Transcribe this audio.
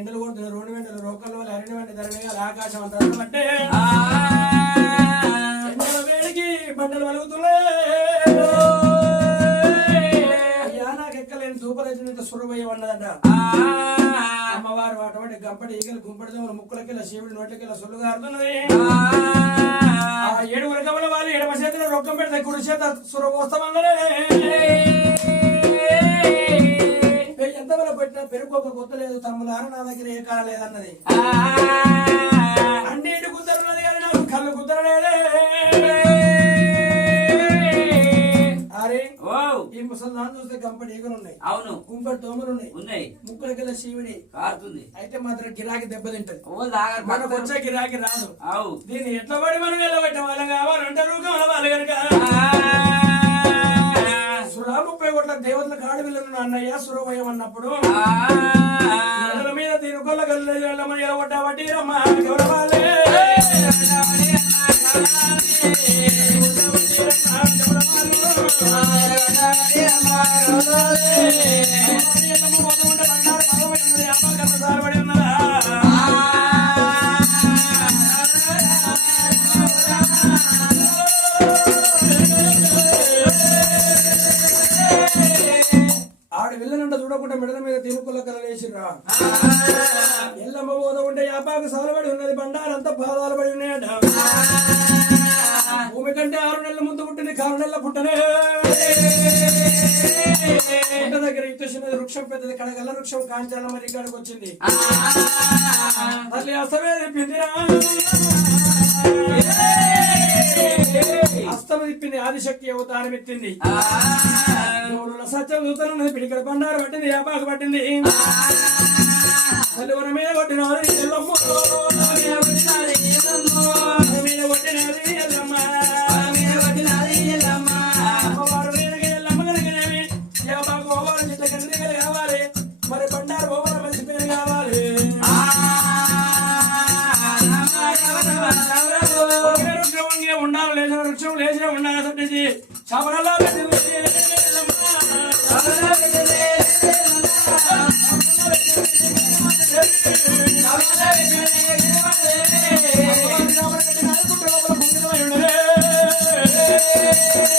ఎండలు కొడుతున్న రోడ్డు వెంటలు రోకల్లో అరణి వెంట ధరణి ఆకాశం అంతా అంటే ఎండల వేడికి బండలు వలుగుతున్నాయి. అయ్యా నాకు ఎక్కలేని దూపరైతున్నంత సురభయ్య అన్నదట. అమ్మవారు అటువంటి గంపడి ఈగలు గుంపడి ముక్కులకెళ్ళ శివుడి నోట్లకెళ్ళ సొల్లు గారుతున్నది. ఆ 7 రకముల వాళ్ళు ఎడమ చేతిలో రొక్కం పెడితే కుడి చేత సురపోస్తామన్నదే. ఎంతవరకు పెట్టినా పెరుగు ఒక గుద్దలేదు తమ్ములారు నా దగ్గర ఏ కాల లేదన్నది. అన్నిటి కుదరన్నది కానీ నాకు కళ్ళు కుదరలేదే. అరే ఈ ముసల్దాన్ని చూస్తే గంపడి ఈగలు ఉన్నాయి, అవును, కుంపడి దోమలు ఉన్నాయి, ముక్కులకెళ్ళ శివుడి కారుతుంది. అయితే మాత్రం గిరాకి దెబ్బతింటది, మనకు వచ్చే గిరాకి రాదు. దీన్ని ఎట్లా పడి మనం వెళ్ళబెట్టే వాళ్ళం కావాలంటే రూకం వాళ్ళు కనుక సురా 30 కోట్ల దేవతల కాడు విల్లును అన్నయ్య సురభయం అన్నప్పుడు మీద దీని కొల్ల గల్లమని ఎలగొట్టాబట్టి రమ్మ గౌరవాలే సారబడి ఉన్నదా. ఆడు విల్లనంట చూడకుండా మెడల మీద తినుకుల కలలేసిరా. ఎల్లమ్మ పోద ఉంటే యాపాకు సవలబడి ఉన్నది, బండారంతా పాదాలు పడి ఉన్నాయట. భూమి కంటే 6 నెలల ముందు పుట్టింది, 6 నెలల పుట్టనే. పుట్ట దగ్గర ఇచ్చేసినది వృక్షం పెద్దది, కడగల్ల వృక్షం కాంచాల మరి ఇక్కడికి వచ్చింది. తల్లి అస్తమే తిప్పిందిరా, అస్తమ తిప్పింది, ఆదిశక్తి అవతారం ఎత్తింది. సత్యం చూస్తున్నది, పిడికడ బండారు పట్టింది, యాపాకు పట్టింది. తల్లి మీద కొట్టినది ఎల్లమ్మ, మీద కొట్టినది ఎల్లమ్మ, అమ్మవారు ఎల్లమ్మ కలిగినవి. యాపాకు ఓవరం చిట్ట కలిగి కావాలి, మరి బండారు ఓవరం మంచి పేరు కావాలి. ఉండాలి లేచిన వృక్షం లేచిన ఉండాలి. చాపరల్లా